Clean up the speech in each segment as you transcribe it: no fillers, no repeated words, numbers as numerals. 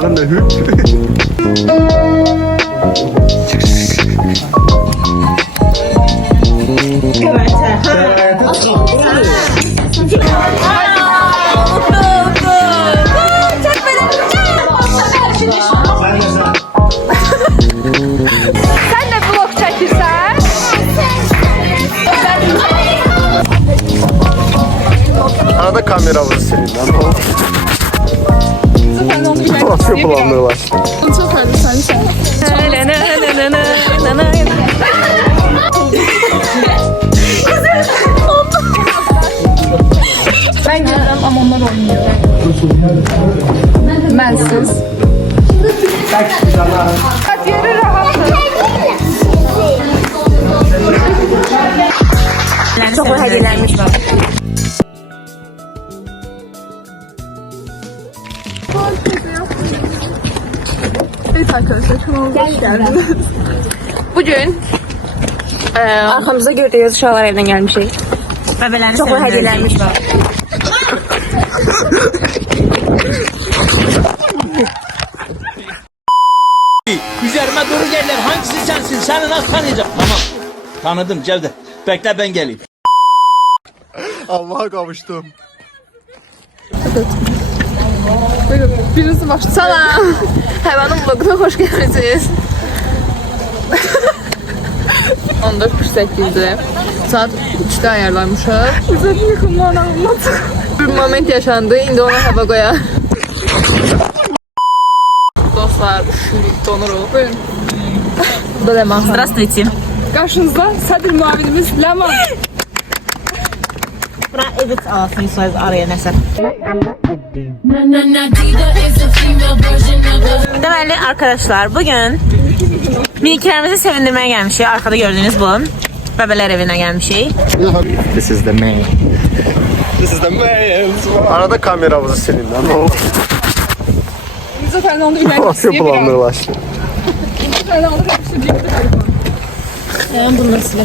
parmağın da hüp. Sen de vlog çəkirsən? Arada kameramızı senin lan. Nasıl yapılanlar var? Çok önemli sen. Ben geldim ama onlar oynuyor. Bensiz. Hadi yürü rahatım. Çok hediyelermiş var. Evet arkadaşlar kanalımıza hoş geldiniz. Bugün Arkamızda gördüğünüz uşaqlar evdən gəlmişik. Çok hediyelermiş var. Üzerime doğru gelirler. Hangisi sensin? Seni nasıl tanıyacağım? Tamam. Tanıdım Cevdet. Bekle ben geleyim. Allah'a kavuştum. buyurun birisi başlasın. Salam. Hayvanın vloguna hoş geldiniz. 14:48'de saat 3'te ayarlanmışıq. Güzel yıkımlarına anlattık. Bir moment yaşandı. İndi ona hava qoyar. Dostlar, üşürük, donuruq. Buyurun. Bu da Leman. Здравствуйте. Qarşınızda Sədir müavinimiz Leman. Bura edit alasınız araya nəsə. Deməli arkadaşlar bugün miniklərimizi sevindirməyə gəlmişik. Arkada gördüğünüz bu. Bəbələr evinə gəlmişik. This is the man. This is the man. Arada kameramızı senin lan. Zaten onu ileride Nasıl yapılanlar var? Zaten onu yapıştıracak. Ben bunu nasıl?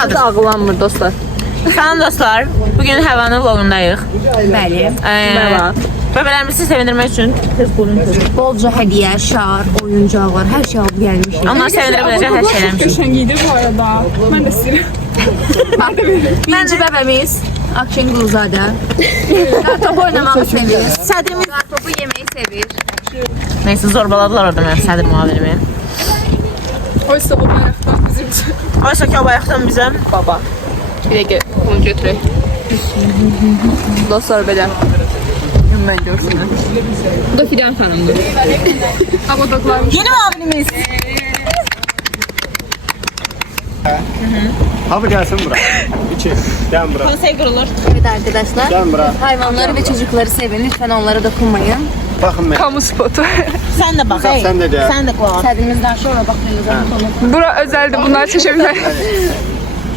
Adı ağlanmır dostlar. Salam dostlar. Bugün Həvanın vlogundayıq. Bəli. Merhaba. Bəbələrimizi sevindirmək üçün Bolca hediyə, şar, oyuncaq var. Hər şey alıb gəlmişik. onları sevindirə biləcək hər şey eləmişik. Köşen giydi bu arada. Ben de isterim. Ben de veririm. Birinci bəbəmiz Akşin Quluzadə. Kartopu oynamağı sevir. Sədrimiz Kartopu yeməyi sevir. neyse zorbaladılar orada mənim sədr muavinimi. Oysa o bayraktan bizim için. Oysa ki o bayaqdan bizə Baba. Bir dakika bunu götüreyim. Dostlar belə. Ben görsünler. Bu da Fidan Hanım'dır. Abadaklarmış. yeni muavinimiz. Abi gelsin buraya. İçin. Gel buraya. Konsey qurulur. Evet arkadaşlar. Gel buraya. Hayvanları ve çocukları sevin. Lütfen onlara dokunmayın. Bakın ben. Kamu spotu. Sən də bax. ey. Sen de gel. Sən də qulaq. Sədrimizdən sonra baxdığınızda Bura özeldi. Bunlar çeşebilir.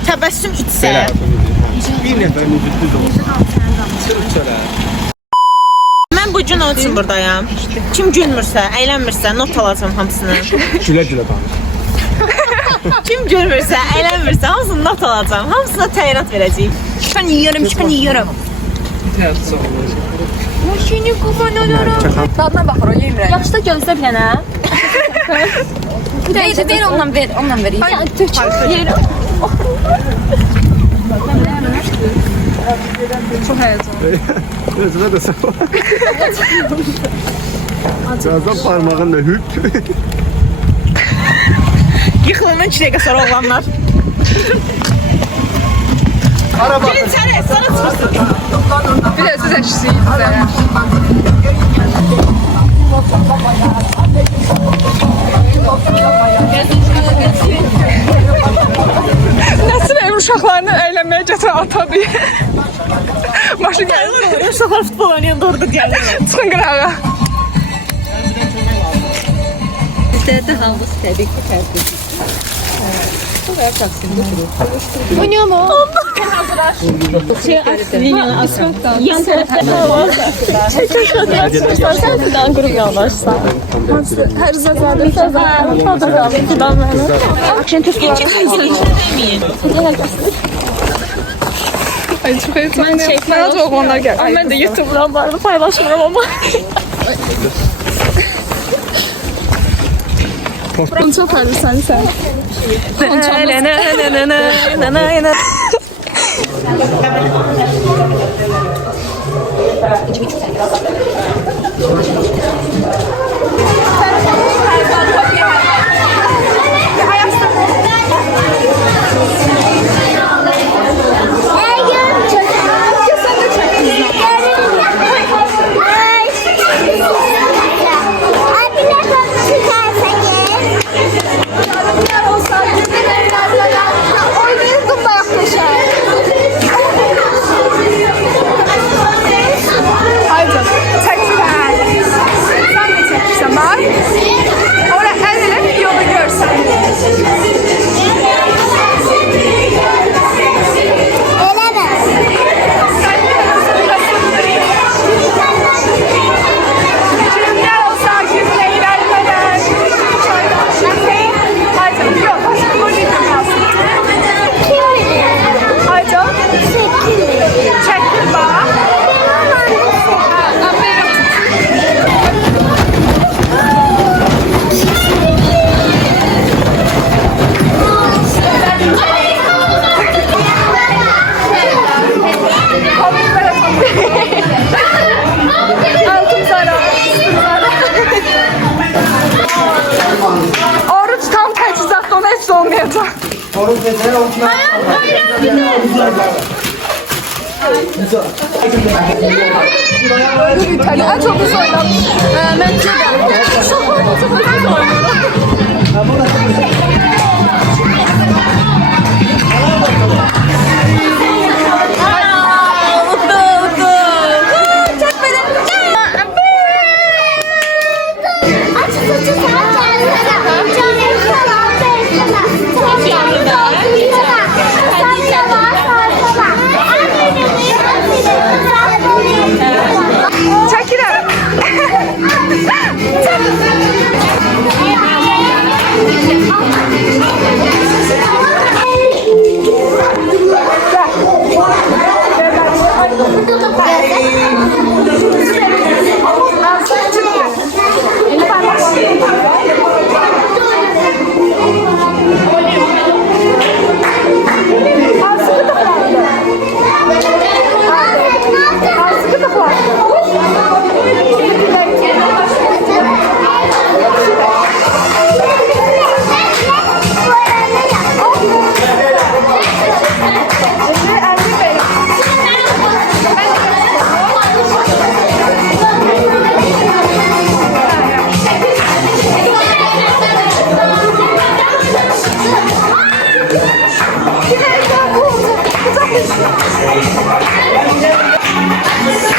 Təbəssüm içsə. Bir nefer müdütlü olsun. Mən bu gün onun üçün buradayam. Kim gülmürsə, əylənmirsə, not alacağam hamısını. Güle güle danış. Kim gülmürsə, əylənmirsə, hamısını not alacağam. Hamısına təyinat verəcəyik. Çıxan yiyorum, çıxan yiyorum. Maşini kullanıyorum. Tadına bakır o yemirəm. Yaxşı da gözlə bir dənə. Ver ondan ver. Ondan ver. Ay tök. Yerim. Çok heyecanlı. Özüne de sen. Birazdan parmağın da hüp. Yıxılının 2 dəqiqə sonra oğlanlar. Araba. Gelin sənə, sana çıxırsın. Bir de siz eşsiniz. Nasıl ev uşaqlarını eğlenmeye getiren ata diye. Başı geldi. Uşaqlar futbol oynayan doğru gəlirlər. Çıxın qırağa. Sizlərdə halımız təbii ki, fərqlidir. Yan tarafta var. Çeşitlerden kuru yavaşsa. Her akşam tüskü demeyin. Ay çok heyecanlıyım. Bana çok onlar gel. Ay, Ben de YouTube'dan vardı paylaşmıyorum ama. bunu çok harbi sen. Oruç tam teçhizatlı, ona hiç olmayacak. İtalya çok güzel oynamış. Bence de. Çok oynuyorum.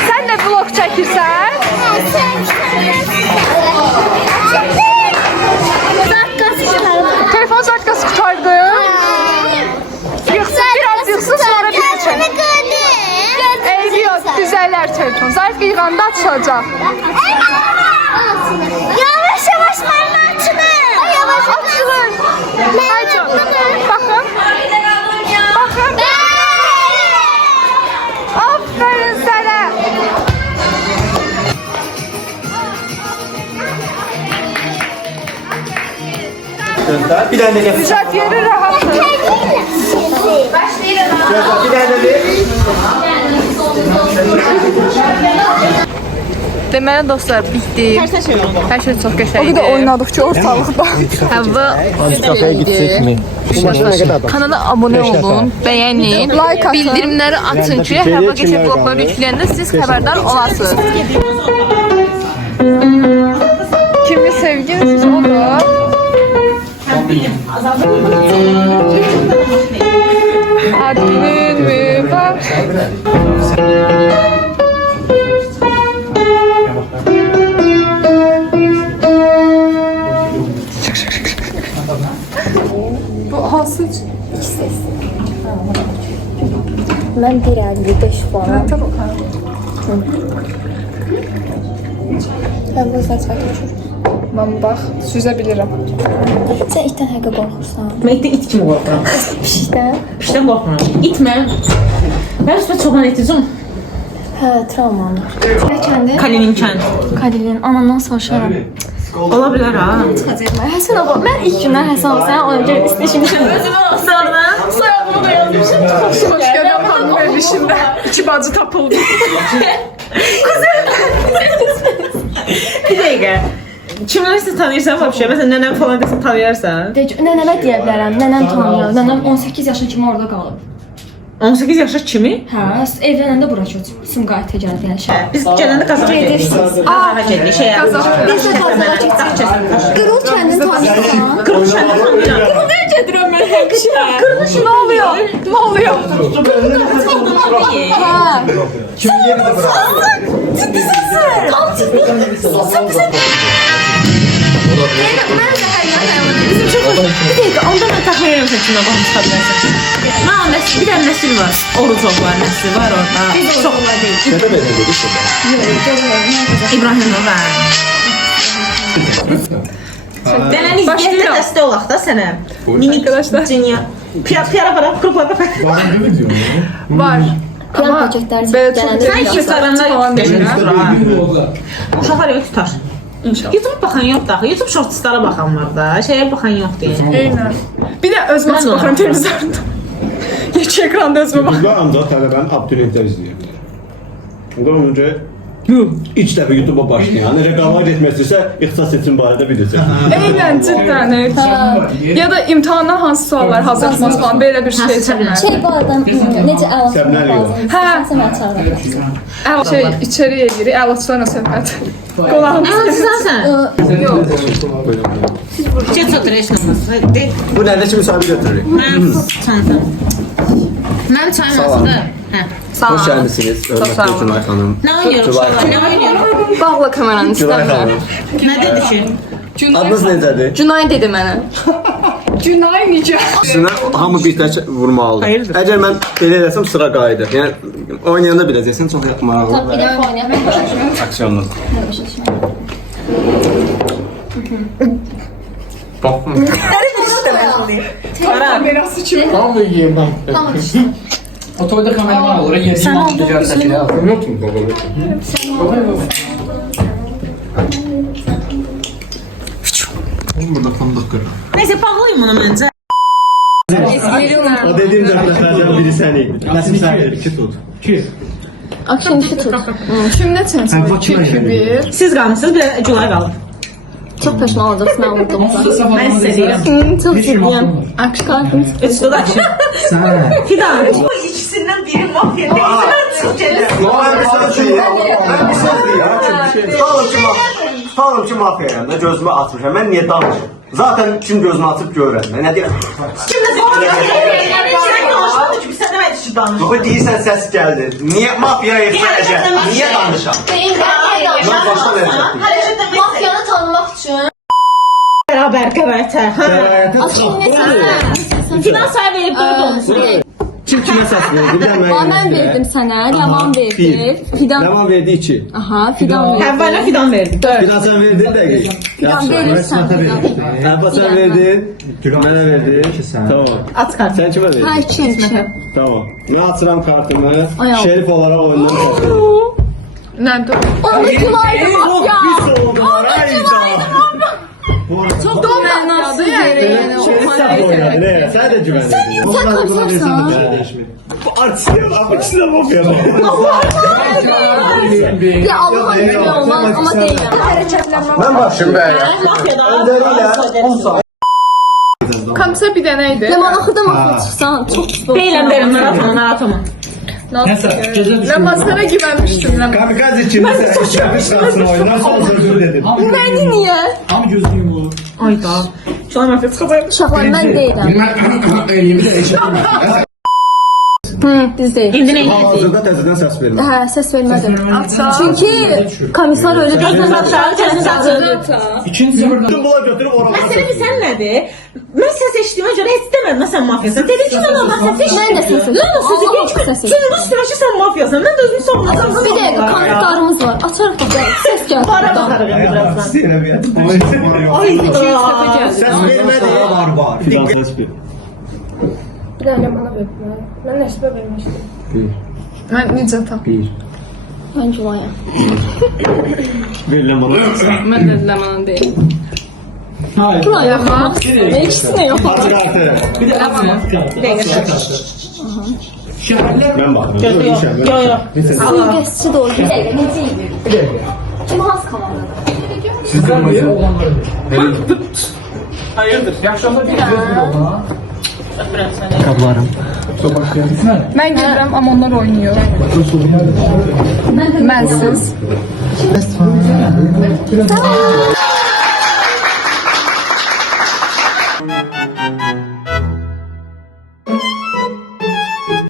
Sen de vlog çekirsən? Telefon zatkası kurtardı. Yıksın, biraz yıksın, sonra bizi çek. Eybi yok, düzələr telefon. Zarf yığanda açılacaq. Yavaş yavaş parmağı açılır. Yavaş Açılır. Haydi, bakın. Bakın. Aferin sana. Bir tane de Güzel yeri rahat. bir tane de. Deməli dostlar, bitdi. Hər şey çox qəşəng idi. O qədər oynadık ki, ortalıqda. Həvva Antikafeye gitsek mi? kanala abunə olun, bəyənin, like atın, bildirimləri açın ki, Həvva qəşəng vlogları yükləyəndə siz xəbərdar olasınız. Kimin sevgilisiz olur? Adının mı var? Bu hasıç. Mən 1.55 falan. Mən bu saç çəkmişəm. Mən bax, süzə bilirəm. Sən itdən həqiqə qorxursan. Mən itdən it kimi qorxuram. Pişdən? Pişdən qorxmuram. İt mən. Mən üstə çoban etəcəm. Hə, travmanı. Kəndi? Kalinin kənd. Kadilin anamdan soruşaram. Ola bilər ha. Həsən abla, mən ilk gündən Həsən abla sənə ona görə istəşmişəm. Sonra Soyadımı da yazmışım. Xoş gələn xanım verilişində 2 bacı tapıldı. bir dəqiqə. Kimlərsə tanıyırsan vəbşə? Məsələn, nənəm falan desən tanıyarsan. Nənəmə deyə bilərəm, nənəm tanıyır. Nənəm 18 yaşına kimi orada qalıb. 18 yaşa kimi? Hə, evlənəndə bura köçüb. Sumqayıtə gəldi yəni. Biz gələndə Qazaxa gedirsiniz. Qazaxa gedirik. Biz də Qazaxa Qırıl kəndini tanıyırsan? Qırıl kəndini tanıyıram. Nə gedirəm mən həmişə? Nə oluyor? Nə oluyor? Hə. Kimin yeridir bura? Bir dəqiqə, onda mən təxmin edirəm sən kimə baxmış tabilərsən. Mən o nəsil, bir dənə nəsil var. Orucovlar nəsli var orada. Çox Nədə belədir şimdi? İbrahim var. Dənən izləyətdə dəstə olaq da sənə. Minik dünya. Piyara para, kurpa para. Var. Piyan paketlər Belə çox Sən iki saranda falan deyil. Uşaqlar evi tutar. İnşallah. YouTube baxan yoxdur axı. YouTube shortslara baxan var da. Şeyə baxan yoxdur yəni. Eynən. Bir də özümə Mən də baxıram televizorda. Yeşil ekranda özümə baxıram. Burada ancaq tələbənin abiturientlər izləyə bilər. Ondan öncə ilk dəfə YouTube-a başlayan, rəqabət etmək istəyirsə, ixtisas seçim barədə biləcək. Eynən, cidden. Ya da imtahandan hansı suallar hazırlamaq falan belə bir şey çəkmək. Şey bu adam necə əlaçlar Səbnəli yox. Hə. Sən açarlar. Şey, içeri giri, əlaçlarla söhbət. Qolağım. Sizsən? Yox. Çət çatır heç olmaz. Bu nədə ki müsahibə götürürük? Mən çantam. Mənim çayım azdır. Hə. Hoş gəlmişsiniz, hörmətli Cünay xanım. Nə oynayırıq uşaqlar? Nə oynayırıq? Bağla kameranı Cünay istəmirəm. xanım. Nə dedi ki? Adınız necədir? Cünay dedi mənə. Günay necə? Sizinlə hamı bir tək vurmalıdır. Hayırdır? Əgər mən belə eləsəm sıra qayıdır. Yəni oynayanda biləcəksən çox maraqlı Bir və dəfə oynayaq. aksiyonlu. Kamerası kimi. Tamam mı yiyeyim ben? Tamam işte. Otoyda kameraman olur. Yediğim altı cevap ya. Yok mu baba? Burada fındıq qırır. Neyse bağlayayım onu məncə. O dediğin dəfələrdən biri sən idin. Nəsim sən iki tut. Akşam işi tut. Şimdi ne çənsin? 2-2-1. Siz qalmışsınız, bir də Gülay qalır. Çox peşman olacaq mən vurdum. Mən sizə deyirəm. Çok ciddiyim. Akşam. Üç dudak. Fidan. Bu ikisindən biri mafya deyil. Tutalım ki mafiyayam da gözümü açmışam. Mən niyə danışım? Zaten kim gözünü açıb görür. Nə deyirəm? Şimdi sonra sən danışmadın ki, sən demədik ki danış. Bu deyirsən səs gəldi. Niyə mafiyaya gələcək? Niyə danışam? Mən başdan edəcəkdim. Mafyanı tanımaq üçün. Bərabər qəbətə. Fidan sayı verib 4 olmuşsun. Kim kimə səs verdi? Bir də Mən verdim sənə, Yaman verdi. Fidan. Yaman verdi 2. Aha, Fidan verdi. Əvvələ Fidan verdi. Fidan sən verdin dəqiq. Fidan verirsən Fidan. Əbba sən verdin. Mənə verdin. Tamam. At kart. Sən kimə verdin? Ha, iki. Tamam. Mən açıram kartımı. Ay, al. Şerif olarak oyundan başlıyorum. Nerede? Onu Gülay'dı mafya. Pis oldular. Ayda. Çok mənasız yeri. Şerif saf oynadı. Ne? Sen de güvendin. Sen komisersan. Bu artist ya. Artist de bakıyor. Ya Allah'a güveni olmaz ama değilim. Ben başım be. Önleriyle 10 saat. Kamsa bir deneydi. Yaman axıda mafya çıxsan çox pis olur. Deyiləm, deyiləm, narahat olma. Ben masana güvenmiştim. Kamikaze içinde sen işlemiş şansın oyundan son sözünü dedim. Məni niyə? Ama gözlüğüm bu. Ayda. Şu an mafya çıxabayım. Uşaqlar mən deyirəm. Bilmem. Yemin de eşit. Düzdür. İndi nə Hal-hazırda təzədən səs vermə. Hə, səs vermədim. Çünki komissar öyle Gözünü aşağı, gözünü aşağı. İkinci sıfırdan. Bütün bunlar götürüb oraya. Məsələ sən nədir? Mən səs eşitdiyimə görə heç demədim sən mafiyasan. Dedim ki, mən ondan səs eşitdim. Mən də səs eşitdim. Mən də səs Allah eşitdim. səs eşitdim. Çünki üstüne sən mafiyasan. Mən də özümü savunacağım. Bir dəqiqə kanıtlarımız var. Açarıq da ses gəlir. Para baxarıq birazdan. Ay, səs vermədi. Var. Fidan səs ver. Bir dənə bana ver. Mən Nəsibə vermişdim. Mən Nicata. Mən Gülaya. Verilən bana. Mən də Ləmanın deyil. Gülaya bax. İkisi də yox. Açıq artı. Bir de atma. Şehirler Mən baxıram. Yox. Süzgəççi də o. Bir dəqiqə, necə idi? Kim has kalandı? sizden biri olanları. Hayırdır? İyi akşamlar bir olana. Mən gedirəm, amma onlar oynayır. Mənsiz.